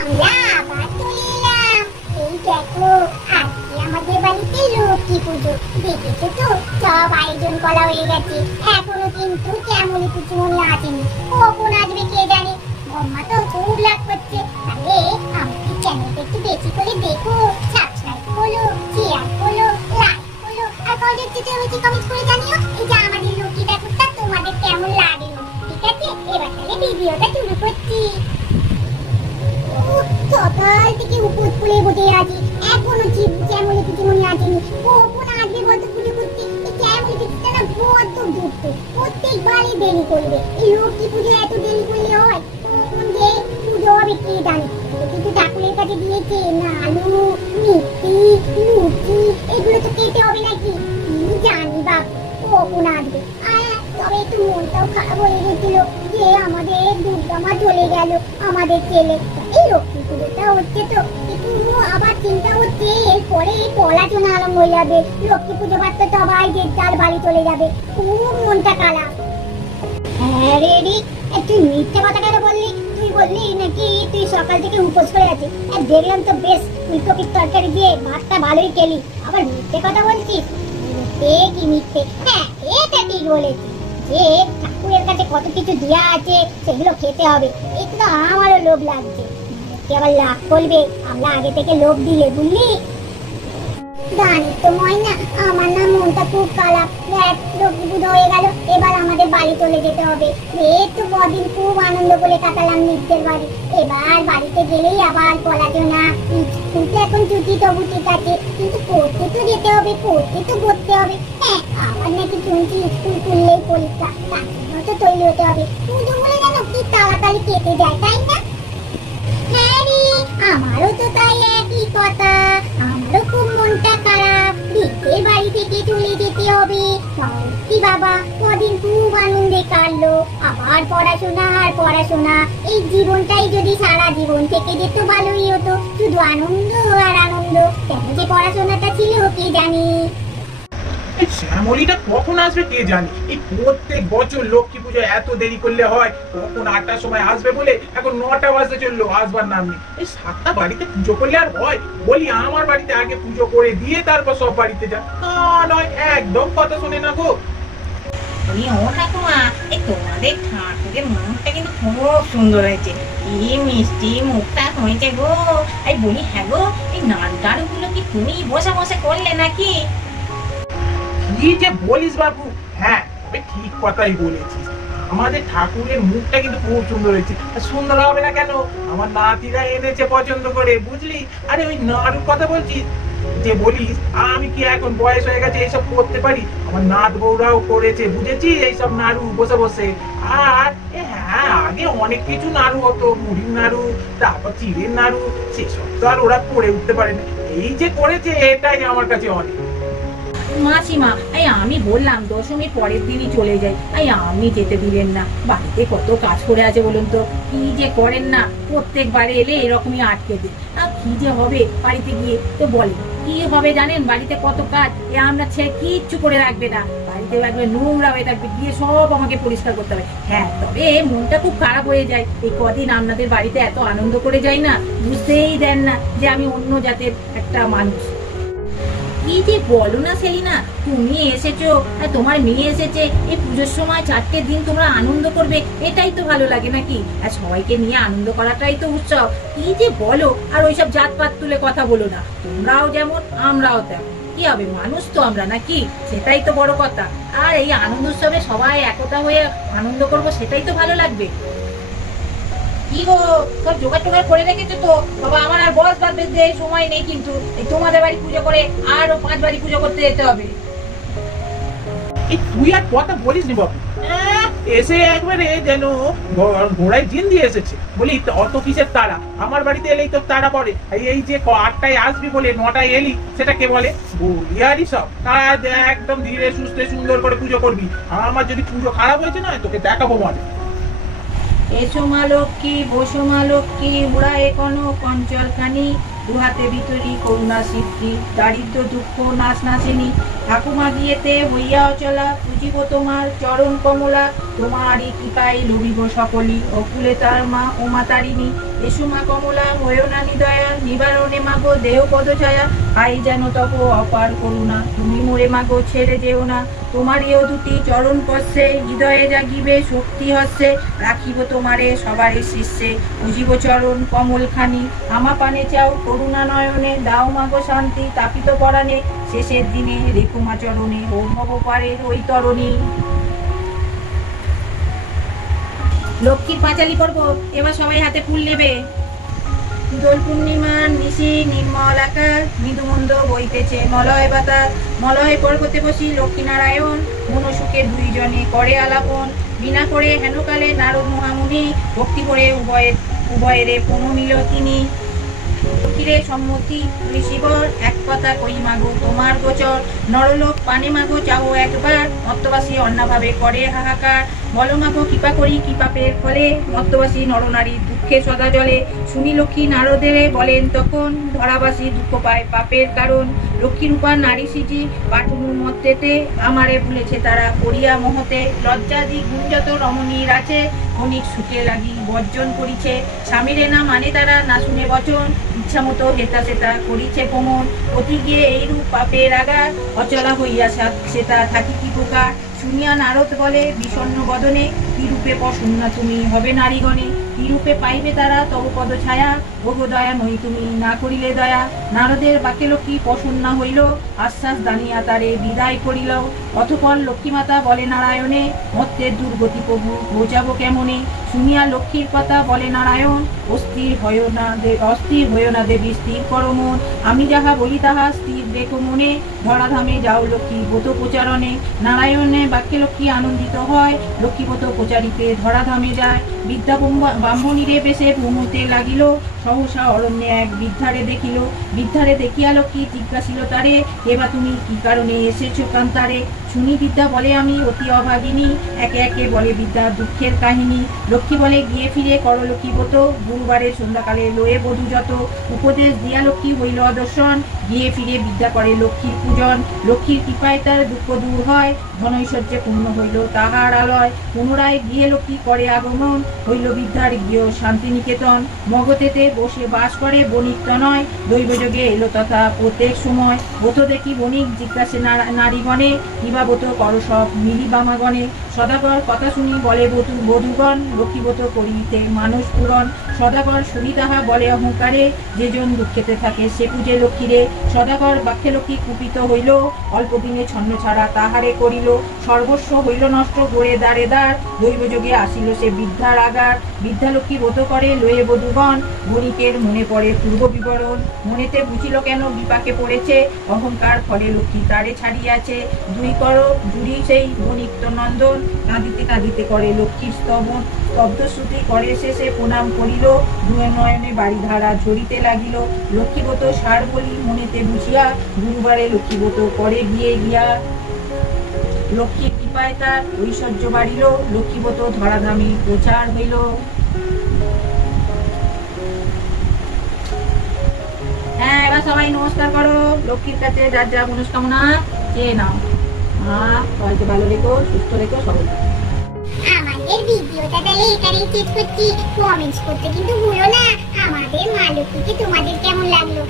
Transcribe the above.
আমরা আবার চলে এলাম। এই দেখো, আজকে আমাদের বাড়িতে লক্ষ্মী পুজো। দেখেছো তো, সব আয়োজন করা হয়ে গেছে। এখনো কিন্তু শ্যামলী পুচুমনি আসেনি। কখন আসবে কে জানে। বম্মা তো খুব লাভ করছে। তাহলে আমাদের চ্যানেলটা একটু বেশি করে দেখো, সাবস্ক্রাইব করো, শেয়ার করো, লাইক করো, আর কমেন্ট করে জানিও এই যে আমাদের লক্ষ্মী ঠাকুরটা তোমাদের কেমন লাগলো। ঠিক আছে, এবার তাহলে ভিডিওটা শুরু করছি। সকাল থেকে উপোস করে বসে আছি, এখনো শ্যামলী পুজোমনি আসেনি। কখন আসবে বলতো পুজো করতে? এই শ্যামলী পুজোটা না বড্ড ঘুরতে, প্রত্যেকবারই দেরি করবে। এই লক্ষ্মী পুজো এত দেরি করলে হয়? কখন যে পুজো হবে কে জানে। কিন্তু ঠাকুরের কাছে দিয়েছে না আলু, মিষ্টি, লুচি, এগুলো তো খেতে হবে নাকি কি জানি বাপ, কখন আসবে। তবে একটু মনটাও খারাপ হয়ে গেছিল যে আমাদের দুর্গা মা চলে গেল, আমাদের ছেলে। এই লক্ষ্মী পুজোটা হচ্ছে তো একটু আবার চিন্তা হচ্ছে এরপরে পড়াশোনা আরম্ভ হয়ে যাবে। লক্ষ্মী পুজো বাড়তে সবাই যে যার বাড়ি চলে যাবে, খুব মনটা খারাপ। হ্যাঁ রে রে, তুই মিথ্যে কথা কেন বললি? তুই বললি নাকি তুই সকাল থেকে উপোস করে আছিস? আর দেখলাম তো বেশ ফুলকপির তরকারি দিয়ে ভাতটা ভালোই খেলি, আবার মিথ্যে কথা বলছিস? কি মিথ্যে? হ্যাঁ, এটা ঠিক বলেছিস যে ঠাকুরের কাছে কত কিছু দেয়া আছে, সেগুলো খেতে হবে। একটু তো আমারও লোভ লাগছে। আবার লাভ করবে আমরা আগে থেকে লোভ দিলে, বুঝলি? জানি তো ময়না, আমার না মনটা খুব খারাপ। দেখ, লক্ষ্মী পুজো হয়ে গেল, এবার আমাদের বাড়ি চলে যেতে হবে। একটু কদিন খুব আনন্দ করে কাটালাম নিজের বাড়ি। এবার বাড়িতে গেলেই আবার পড়াশোনা। স্কুল তো এখন ছুটি, তবু ঠিক আছে, কিন্তু পড়তে তো যেতে হবে, পড়তে তো পড়তে হবে। হ্যাঁ, আবার নাকি শুনছি স্কুল খুললেই পরীক্ষা, তার জন্য তো তৈরি হতে হবে। পুজো বলে যেন কি তাড়াতাড়ি কেটে যায়, তাই না? হ্যাঁ রে, আমারও তো তাই একই কথা। আমারও খুব মনটা খারাপ, দিদির বাড়ি থেকে চলে যেতে হবে। কি বাবা, কদিন খুব আনন্দে কাটলো, আবার পড়াশোনা আর পড়াশোনা। এই জীবনটাই যদি সারা জীবন থেকে যেত ভালোই হতো, শুধু আনন্দ আর আনন্দ। কেন যে পড়াশোনাটা ছিল কে জানি। শ্যামলীটা কখন আসবে কে জানে। এই প্রত্যেক বছর লক্ষ্মী পুজো এত দেরি করলে হয়? কখন 8টার সময় আসবে বলে এখন 9টা বাজতে চললো, আসবার নাম নেই। এই 7টা বাড়িতে পুজো করলে আর হয়? বলি আমার বাড়িতে আগে পুজো করে দিয়ে তারপর সব বাড়িতে যা। নয়, একদম কথা শোনে না গো। ও ঠাকুমা, এই তোমাদের ঠাকুরের মুখটা কিন্তু খুব সুন্দর হয়েছে। কি মিষ্টি মুখটা হয়েছে গো। এই বলি, হ্যাঁ গো, এই নাড়ু গুলো কি তুমি বসে বসে করলে নাকি? কি যে বলিস বাবু, হ্যাঁ তবে ঠিক কথাই বলেছিস। আমাদের ঠাকুরের মুখটা কিন্তু খুব সুন্দর হয়েছে। সুন্দর হবে না কেন? আমার নাতিরা এনেছে পছন্দ করে, বুঝলি? আরে ওই নাড়ুর কথা বলছিস যে বলিস, আমি কি এখন বয়স হয়ে গেছে এইসব করতে পারি? আমার নাত বউরাও করেছে, বুঝেছিস, এইসব নাড়ু বসে বসে। আর হ্যাঁ, আগে অনেক কিছু নাড়ু হতো, মুড়ির নাড়ু, তারপর চিড়ের নাড়ু, সেসব তো আর ওরা করে উঠতে পারেনি। এই যে করেছে, এটাই আমার কাছে অনেক। মাসিমা, এই আমি বললাম দশমীর পরের দিনই চলে যাই, এই আপনি যেতে দিলেন না। বাড়িতে কত কাজ করে আছে বলুন তো, কি যে করেন না, প্রত্যেকবারে এলে এরকমই আটকে দেন। কি যে হবে বাড়িতে গিয়ে, তো বলেন কি হবে জানেন? বাড়িতে কত কাজ, আমরা ছেড়ে কিচ্ছু করে রাখবে না। বাড়িতে একবার নোংরা হয়ে থাকবে, গিয়ে সব আমাকে পরিষ্কার করতে হবে। হ্যাঁ, তবে মনটা খুব খারাপ হয়ে যায়। এই কদিন আপনাদের বাড়িতে এত আনন্দ করে যাই না, বুঝতেই দেন না যে আমি অন্য জাতের একটা মানুষ। কি যে বলো না সেলিনা, তুমি এসেছো আর তোমার মেয়ে এসেছে, এই পুজোর সময় 4টে দিন তোমরা আনন্দ করবে, এটাই তো ভালো লাগে নাকি? আর সবাইকে নিয়ে আনন্দ করাটাই তো উৎসব। কি যে বলো, আর ওইসব জাতপাত তুলে কথা বলো না। তোমরাও যেমন আমরাও তেমন, কি হবে, মানুষ তো আমরা নাকি? সেটাই তো বড় কথা। আর এই আনন্দ উৎসবে সবাই একতা হয়ে আনন্দ করবো, সেটাই তো ভালো লাগবে। কি গো, সব জোগাড় টোগাড় করে রেখেছো তো? বাবা, আমার আর বস বাদ বেঁধে সময় নেই, কিন্তু তোমাদের বাড়ি পুজো করে আরো 5 বাড়ি পুজো করতে যেতে হবে। এই তুই আর কথা বলিস নি বাবু, এসে একবারে যেন ঘোড়ায় জিন দিয়ে এসেছে। বলি অত কিসের তারা? আমার বাড়িতে এলেই তো তারা পড়ে। এই যে 8টায় আসবি বলে 9টায় এলি, সেটা কে বলে? বলিয়ারি সব। তারা একদম ধীরে সুস্থে সুন্দর করে পুজো করবি। আমার যদি পুজো খারাপ হয়েছে না, তোকে দেখাবো মজা। এসো মা লক্ষ্মী, বসো মা লক্ষ্মী, বুড়া এখনো কঞ্চল খানি, দুহাতে ভিতরি করুণা সিদ্ধি, দারিদ্র দুঃখ নাশ নাশেনি। ঠাকুমা গিয়েতে হইয়া অচলা, পুজিব তোমার চরণ কমলা, তোমারই কৃপায় লভিব সকলি, অকুলে তার মা ও মা তারিণী, এসো মা কমলা হয়েও না নিদয়া, নিবারণে মাগো দেহ পদ ছায়া, আই যেন তব অপার করুণা, তুমি মোরে মাগো ছেড়ে যেও না, তোমারইও দুটি চরণ পশ্রে, হৃদয়ে জাগিবে শক্তি হস্যে, রাখিব তোমারে সবারে শীর্ষে, পুজিব চরণ কমল খানি, আমা পানে চাও করুণা নয়নে, দাও মাগো শান্তি তাপিত পরাণে, শেষের দিনে রেখো মা চরণে, ও ভব পারে ওই তরণী। লক্ষ্মীর পাঁচালি পর্ব, এবার সবাই হাতে ফুল নেবে। দোল পূর্ণিমার নিশি নির্মল আকাশ, মৃদুমন্দ বইতেছে মলয় বাতাস, মলয় পর্বতে বসি লক্ষ্মীনারায়ণ, মনসুখে দুইজনে করে আলাপন, বিনা করে হেনকালে নারদ মহামুনি, ভক্তি করে উভয়েরে প্রণমিল তিনি। লক্ষ্মীরে সম্মতি ঋষিবর, এক কথা কই মাগো তোমার গোচর, নরলোক পানে মাগো চাও একবার, মত্তবাসী অন্যভাবে করে হাহাকার, বলো মাগো কৃপা করি কি পাপের ফলে, মত্তবাসী নরনারী দুঃখে সদা জলে, শুনি লক্ষ্মী নারদেরে বলেন তখন, ধরাবাসী দুঃখ পায় পাপের কারণ, লক্ষ্মী রূপা নারী সিজি পাঠুনুর মধ্যেতে, আমারে ভুলেছে তারা করিয়া মহতে, লজ্জাদি গুঞ্জত রমণীর আছে, ক্ষণিক সুখে লাগি বর্জন করিছে, স্বামীরে না মানে তারা না শুনে বচন, ইচ্ছা মতো হেতা সেতা করিছে ভ্রমণ, অতি গিয়ে এইরূপ পাপের আঘাত, অচলা হইয়া সেতা থাকি কি প্রকার, শুনিয়া নারদ বলে বিষণ্ণ বদনে, কি রূপে প্রসন্না তুমি হবে নারীগণে, কি রূপে পাইবে তারা তব পদ ছায়া, ওগো দয়া নই তুমি না করিলে দয়া, নারদের বাক্যে লক্ষ্মী প্রসন্না হইল, আশ্বাস দানিয়া তারে বিদায় করিল, অতঃপর লক্ষ্মীমাতা বলে নারায়ণে, মত্তের দুর্গতি প্রভু বোঝাবো কেমনে, শুনিয়া লক্ষ্মীর কথা বলে নারায়ণ, অস্থির হয়েও না দেবী স্থির করো মন, আমি যাহা বলি তাহা স্থির দেখো মনে, ধরাধামে যাও লক্ষ্মী ব্রত প্রচারণে, নারায়ণে বাক্যে লক্ষ্মী আনন্দিত হয়, লক্ষ্মী ব্রত প্রচারিতে ধরাধামে যায়, বিদ্যা ব্রাহ্মণীরে বেশে ভ্রমতে লাগিল, সহসা অরণ্যে এক বৃদ্ধারে দেখিল, বৃদ্ধারে দেখিয়া লক্ষ্মী জিজ্ঞাসিল তারে, এবার তুমি কি কারণে এসেছো কান্তারে, শুনি বিদ্যা বলে আমি অতি অভাগিনী, একে একে বলে বিদ্যা দুঃখের কাহিনী, লক্ষ্মী বলে গিয়ে ফিরে করো লক্ষ্মী ব্রত, গুরুবারে সন্ধ্যাকালে লয়ে বধূ যত, উপদেশ দিয়া লক্ষ্মী হইল অদর্শন, গিয়ে ফিরে বিদ্যা করে লক্ষ্মীর পূজন, লক্ষ্মীর কৃপায় তার দুঃখ দূর হয়, ধনৈশ্বর্যে পূর্ণ হইল তাহার আলয়, পুনরায় গিয়ে লক্ষ্মী করে আগমন, হইল বিদ্যার গৃহ শান্তিনিকেতন, মগতেতে বসে বাস করে বণিক নয়, দৈবযোগে এলো তথা প্রত্যেক সময়, ব্রত দেখি বণিক জিজ্ঞাসে নারীগণে, কিবাবত কর সব মিলিবামাগণে, সদাগর কথা শুনি বলে বধূগণ, লক্ষ্মীব্রত করিতে মানুষ পূরণ, সদাগর শুনি তাহা বলে অহংকারে, যেজন দুঃখেতে থাকে সে পূজে লক্ষ্মীরে, সদাগর বাক্যে লক্ষ্মী কুপিত হইল, অল্প দিনে ছন্ন ছাড়া তাহারে করিল, সর্বস্ব হইল নষ্ট গড়ে দ্বারে দ্বার, দৈবযোগে আসিল সে বিদ্যার আগার, বিদ্যা লক্ষ্মী ব্রত করে লয়ে বধূগণ, বণিকের মনে পড়ে পূর্ব বিবরণ, মনেতে বুঝিল কেন বিপাকে পড়েছে, অহংকার ফলে লক্ষ্মী তারে ছাড়িয়াছে, দুই কর জুড়ি সেই বণিক নন্দন, কাঁদিতে কাঁদিতে করে লক্ষ্মীর স্তবন, স্তব্ধশ্রুতি করে শেষে প্রণাম করিল, দুয়ে নয়নে বাড়ি ধারা ঝরিতে লাগিল, লক্ষ্মীব্রত সার বলি মনেতে বুঝিয়া, গুরুবারে লক্ষ্মীব্রত করে গিয়া, লক্ষ্মীর কৃপায় তার ঐশ্বর্য বাড়িল, লক্ষ্মীব্রত ধরাধামে প্রচার হইল। হ্যাঁ, এবার সবাই নমস্কার করো, লক্ষ্মীর কাছে যার যা মনস্কামনা চেয়ে নাও। মা সবাইকে ভালো রেখো, সুস্থ রেখো, সবাই। আমাদের ভিডিওটা তাহলে এখানেই শেষ করছি, কমেন্টস করতে কিন্তু ভুলো না আমাদের মা লক্ষ্মীকে তোমাদের কেমন লাগলো।